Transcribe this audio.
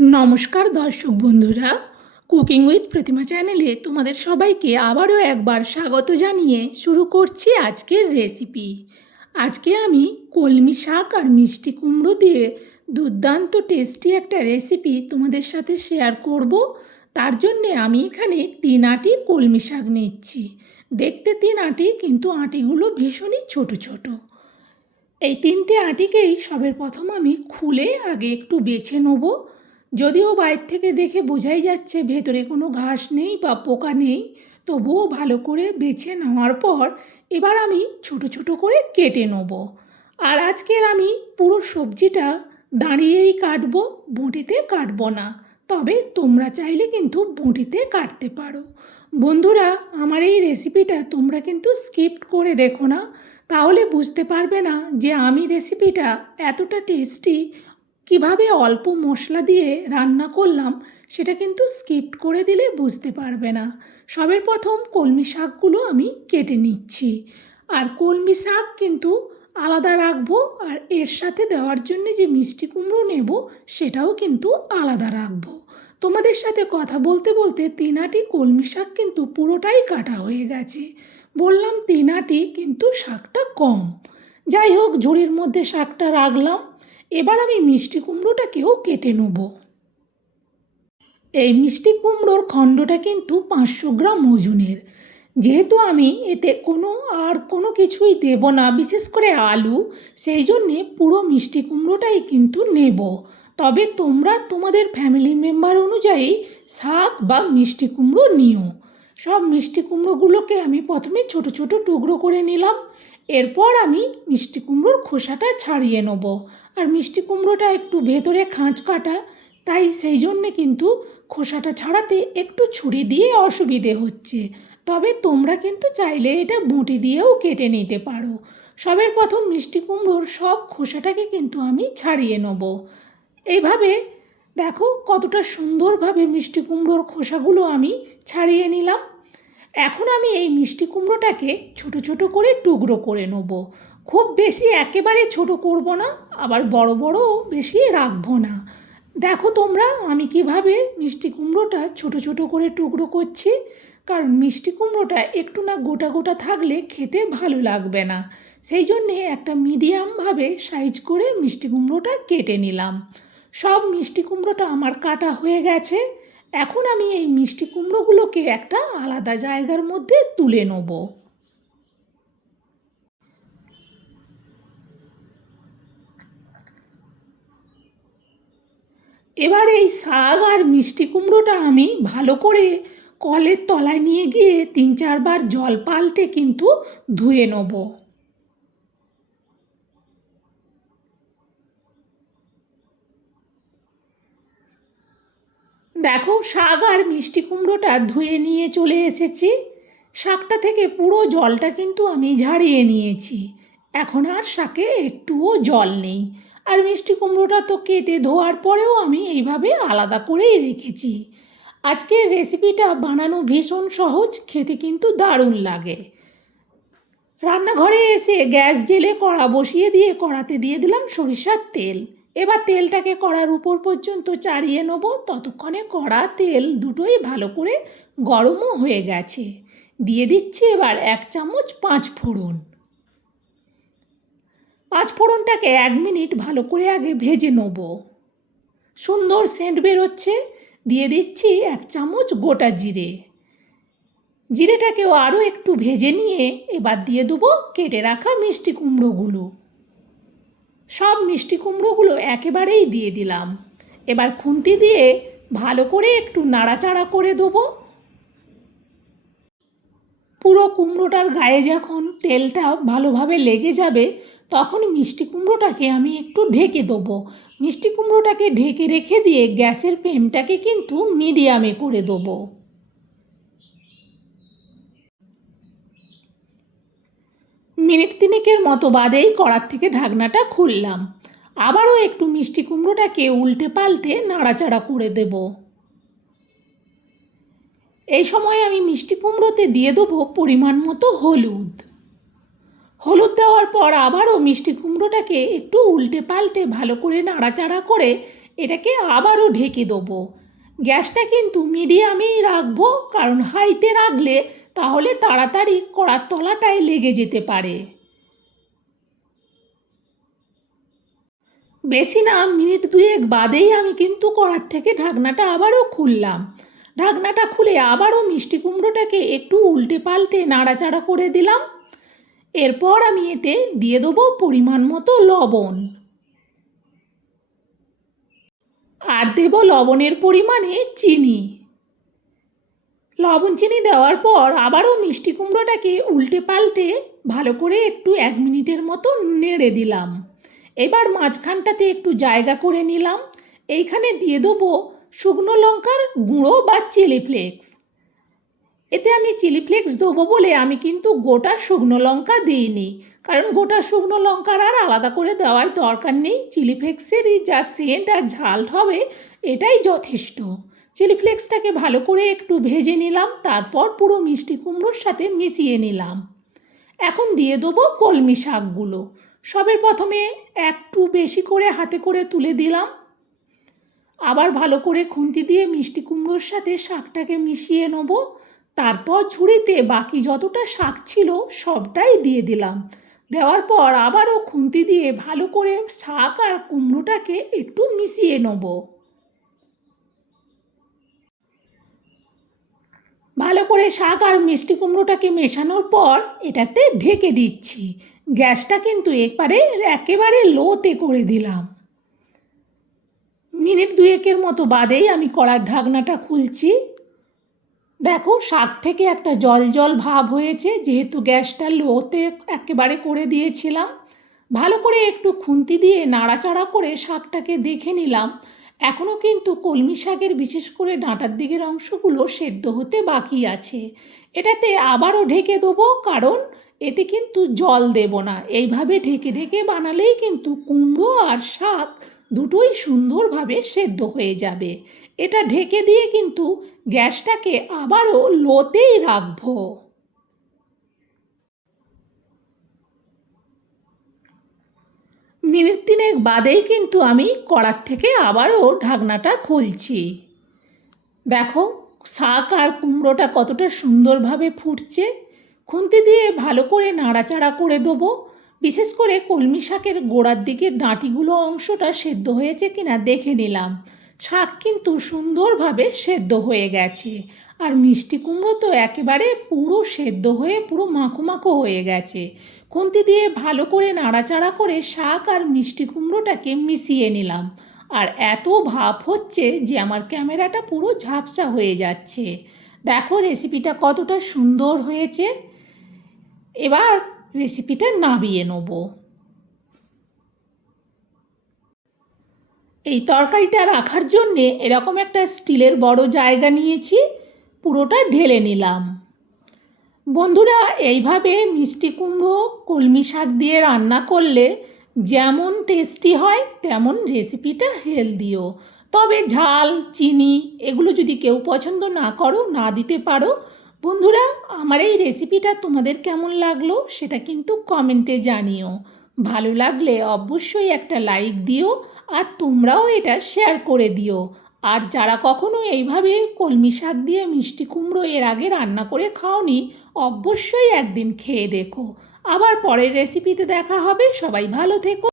নমস্কার দর্শক বন্ধুরা, কুকিং উইথ প্রতিমা চ্যানেলে তোমাদের সবাইকে আবারও একবার স্বাগত জানিয়ে শুরু করছি আজকের রেসিপি। আজকে আমি কলমি শাক আর মিষ্টি কুমড়ো দিয়ে দুর্দান্ত টেস্টি একটা রেসিপি তোমাদের সাথে শেয়ার করব। তার জন্যে আমি এখানে 3 আঁটি কলমি শাক নিচ্ছি। দেখতে 3 আঁটি, কিন্তু আঁটিগুলো ভীষণই ছোট ছোট। এই 3টে আঁটিকেই সবের প্রথম আমি খুলে আগে একটু বেছে নেব। যদিও বাইরে থেকে দেখে বোঝাই যাচ্ছে ভেতরে কোনো ঘাস নেই বা পোকা নেই, তবুও ভালো করে বেছে নেওয়ার পর এবার আমি ছোট ছোট করে কেটে নেব। আর আজকের আমি পুরো সবজিটা দাঁড়িয়েই কাটবো, বঁটিতে কাটবো না। তবে তোমরা চাইলে কিন্তু বঁটিতে কাটতে পারো। বন্ধুরা, আমার এই রেসিপিটা তোমরা কিন্তু স্কিপ করে দেখো না, তাহলে বুঝতে পারবে না যে আমি রেসিপিটা এতটা টেস্টি কিভাবে অল্প মশলা দিয়ে রান্না করলাম। সেটা কিন্তু স্কিপ করে দিলে বুঝতে পারবে না। সবের প্রথম কলমি শাকগুলো আমি কেটে নিচ্ছি। আর কলমি শাক কিন্তু আলাদা রাখবো, আর এর সাথে দেওয়ার জন্য যে মিষ্টি কুমড়ো নেব সেটাও কিন্তু আলাদা রাখবো। তোমাদের সাথে কথা বলতে বলতে 3 আঁটি কলমি শাক কিন্তু পুরোটাই কাটা হয়ে গেছে। বললাম 3 আঁটি, কিন্তু শাকটা কম। যাই হোক, ঝুড়ির মধ্যে শাকটা রাখলাম। এবার আমি মিষ্টি কুমড়োটাকেও কেটে নেব। এই মিষ্টি কুমড়োর খণ্ডটা কিন্তু 500 গ্রাম ওজনের। যেহেতু আমি এতে কোনো কিছুই দেব না, বিশেষ করে আলু, সেই জন্যে পুরো মিষ্টি কুমড়োটাই কিন্তু নেব। তবে তোমরা তোমাদের ফ্যামিলি মেম্বার অনুযায়ী শাক বা মিষ্টি কুমড়ো নিও। সব মিষ্টি কুমড়োগুলোকে আমি প্রথমে ছোট ছোট টুকরো করে নিলাম। এরপর আমি মিষ্টি কুমড়োর খোসাটা ছাড়িয়ে নেব। আর মিষ্টি কুমড়োটা একটু ভেতরে খাঁজ কাটা, তাই সেই জন্যে কিন্তু খোসাটা ছাড়াতে একটু ছুরি দিয়ে অসুবিধে হচ্ছে। তবে তোমরা কিন্তু চাইলে এটা বঁটি দিয়েও কেটে নিতে পারো। সবের প্রথম মিষ্টি কুমড়োর সব খোসাটাকে কিন্তু আমি ছাড়িয়ে নেব। এইভাবে দেখো কতটা সুন্দরভাবে মিষ্টি কুমড়োর খোসাগুলো আমি ছাড়িয়ে নিলাম। এখন আমি এই মিষ্টি কুমড়োটাকে ছোট ছোট করে টুকরো করে নেব। খুব বেশি একেবারে ছোট করব না, আবার বড় বড় বেশি রাখবো না। দেখো তোমরা আমি কিভাবে মিষ্টি কুমড়োটা ছোট ছোট করে টুকরো করছি। কারণ মিষ্টি কুমড়োটা একটু না গোটা গোটা থাকলে খেতে ভালো লাগবে না। সেই জন্যে একটা মিডিয়ামভাবে সাইজ করে মিষ্টি কুমড়োটা কেটে নিলাম। সব মিষ্টি কুমড়োটা আমার কাটা হয়ে গেছে। এখন আমি এই মিষ্টি কুমড়োগুলোকে একটা আলাদা জায়গার মধ্যে তুলে নেব। এবার এই শাক আর মিষ্টি কুমড়োটা আমি ভালো করে কলের তলায় নিয়ে গিয়ে 3-4 বার জল পাল্টে কিন্তু ধুয়ে নেব। দেখো, শাক আর মিষ্টি কুমড়োটা ধুয়ে নিয়ে চলে এসেছি। শাকটা থেকে পুরো জলটা কিন্তু আমি ঝাড়িয়ে নিয়েছি। এখন আর শাকে একটুও জল নেই। আর মিষ্টি কুমড়োটা তো কেটে ধোয়ার পরেও আমি এইভাবে আলাদা করেই রেখেছি। আজকের রেসিপিটা বানানো ভীষণ সহজ, খেতে কিন্তু দারুণ লাগে। রান্নাঘরে এসে গ্যাস জেলে কড়া বসিয়ে দিয়ে কড়াতে দিয়ে দিলাম সরিষার তেল। এবার তেলটাকে কড়ার উপর পর্যন্ত চাড়িয়ে নেব। ততক্ষণে কড়া তেল দুটোই ভালো করে গরমও হয়ে গেছে। দিয়ে দিচ্ছি এবার 1 চামচ 5 ফোড়ন। 5 ফোড়নটাকে 1 মিনিট ভালো করে আগে ভেজে নেব। সুন্দর সেন্ট বেরোচ্ছে। দিয়ে দিচ্ছি 1 চামচ গোটা জিরে। জিরেটাকেও আরও একটু ভেজে নিয়ে এবার দিয়ে দেবো কেটে রাখা মিষ্টি কুমড়োগুলো। সব মিষ্টি কুমড়োগুলো একেবারেই দিয়ে দিলাম। এবার খুন্তি দিয়ে ভালো করে একটু নাড়াচাড়া করে দেবো। পুরো কুমড়োটার গায়ে যখন তেলটা ভালোভাবে লেগে যাবে, তখন মিষ্টি কুমড়োটাকে আমি একটু ঢেকে দেবো। মিষ্টি কুমড়োটাকে ঢেকে রেখে দিয়ে গ্যাসের ফ্লেমটাকে কিন্তু মিডিয়ামে করে দেবো। মিনিট 3 মতো বাদেই কড়ার থেকে ঢাকনাটা খুললাম। আবারও একটু মিষ্টি কুমড়োটাকে উল্টে পাল্টে নাড়াচাড়া করে দেব। এই সময় আমি মিষ্টি কুমড়োতে দিয়ে দেবো পরিমাণ মতো হলুদ। হলুদ দেওয়ার পর আবারও মিষ্টি কুমড়োটাকে একটু উল্টে পাল্টে ভালো করে নাড়াচাড়া করে এটাকে আবারও ঢেকে দেবো। গ্যাসটা কিন্তু মিডিয়ামেই রাখবো, কারণ হাইতে রাখলে তাহলে তাড়াতাড়ি কড়ার তলাটায় লেগে যেতে পারে। বেশি না, মিনিট দুয়েক বাদেই আমি কিন্তু কড়ার থেকে ঢাকনাটা আবারও খুললাম। ঢাকনাটা খুলে আবারও মিষ্টি কুমড়োটাকে একটু উল্টে পাল্টে নাড়াচাড়া করে দিলাম। এরপর আমি এতে দিয়ে দেবো পরিমাণ মতো লবণ, আর দেব লবণের পরিমাণে চিনি। লবণ চিনি দেওয়ার পর আবারও মিষ্টি কুমড়োটাকে উল্টে পাল্টে ভালো করে একটু 1 মিনিটের মতো নেড়ে দিলাম। এবার মাঝখানটাতে একটু জায়গা করে নিলাম। এইখানে দিয়ে দেবো শুকনো লঙ্কার গুঁড়ো বা চিলি ফ্লেক্স। এতে আমি চিলি ফ্লেক্স দেবো বলে আমি কিন্তু গোটা শুকনো লঙ্কা দিইনি, কারণ গোটা শুকনো লঙ্কার আর আলাদা করে দেওয়ার দরকার নেই। চিলি ফ্লেক্সেরই যা সেন্ট আর ঝাল হবে এটাই যথেষ্ট। চিলি ফ্লেক্সটাকে ভালো করে একটু ভেজে নিলাম, তারপর পুরো মিষ্টি কুমড়োর সাথে মিশিয়ে নিলাম। এখন দিয়ে দেবো কলমি শাকগুলো। সবের প্রথমে একটু বেশি করে হাতে করে তুলে দিলাম, আবার ভালো করে খুন্তি দিয়ে মিষ্টি কুমড়োর সাথে শাকটাকে মিশিয়ে নেব। তারপর ঝুড়িতে বাকি যতটা শাক ছিল সবটাই দিয়ে দিলাম। দেওয়ার পর আবারও খুন্তি দিয়ে ভালো করে শাক আর কুমড়োটাকে একটু মিশিয়ে নেব। ভালো করে শাক আর মিষ্টি কুমড়োটাকে মেশানোর পর এটাতে ঢেকে দিচ্ছি। গ্যাসটা কিন্তু একেবারে লোতে করে দিলাম। মিনিট দুয়েকের মতো বাদেই আমি কড়ার ঢাকনাটা খুলছি। দেখো, শাক থেকে একটা জল জল ভাব হয়েছে, যেহেতু গ্যাসটা লোতে একেবারে করে দিয়েছিলাম। ভালো করে একটু খুন্তি দিয়ে নাড়াচাড়া করে শাকটাকে দেখে নিলাম। এখনও কিন্তু কলমি শাকের বিশেষ করে ডাঁটার দিকের অংশগুলো সেদ্ধ হতে বাকি আছে। এটাতে আবারও ঢেকে দেবো, কারণ এতে কিন্তু জল দেব না। এইভাবে ঢেকে ঢেকে বানালেই কিন্তু কুমড়ো আর শাক দুটোই সুন্দরভাবে সেদ্ধ হয়ে যাবে। এটা ঢেকে দিয়ে কিন্তু গ্যাসটাকে আবারও লোতেই রাখবো। মিনিট তিনেক বাদেই কিন্তু আমি কড়ার থেকে আবারও ঢাকনাটা খুলছি। দেখো, শাক আর কুমড়োটা কতটা সুন্দরভাবে ফুটছে। খুন্তি দিয়ে ভালো করে নাড়াচাড়া করে দেবো। বিশেষ করে কলমি শাকের গোড়ার দিকের ডাঁটিগুলো অংশটা সেদ্ধ হয়েছে কিনা দেখে নিলাম। শাক কিন্তু সুন্দরভাবে সেদ্ধ হয়ে গেছে, আর মিষ্টি কুমড়ো তো একেবারে পুরো সেদ্ধ হয়ে পুরো মাখো মাখো হয়ে গেছে। খুন্তি দিয়ে ভালো করে নাড়াচাড়া করে শাক আর মিষ্টি কুমড়োটাকে মিশিয়ে নিলাম। আর এত ভাপ হচ্ছে যে আমার ক্যামেরাটা পুরো ঝাপসা হয়ে যাচ্ছে। দেখো রেসিপিটা কতটা সুন্দর হয়েছে। এবার রেসিপিটা নামিয়ে নেব। এই তরকারিটা রাখার জন্যে এরকম একটা স্টিলের বড় জায়গা নিয়েছি, পুরোটা ঢেলে নিলাম। বন্ধুরা, এইভাবে মিষ্টি কুমড়ো কলমি শাক দিয়ে রান্না করলে যেমন টেস্টি হয় তেমন রেসিপিটা হেলদিও। তবে ঝাল চিনি এগুলো যদি কেউ পছন্দ না করো, না দিতে পারো। বন্ধুরা, আমার এই রেসিপিটা তোমাদের কেমন লাগলো সেটা কিন্তু কমেন্টে জানিও। ভালো লাগলে অবশ্যই একটা লাইক দিও, আর তোমরাও এটা শেয়ার করে দিও। আর যারা কখনো এইভাবে কলমি শাক দিয়ে মিষ্টি কুমড়ো এর আগে রান্না করে খাওনি, অবশ্যই একদিন খেয়ে দেখো। আবার পরের রেসিপিতে দেখা হবে। সবাই ভালো থেকো।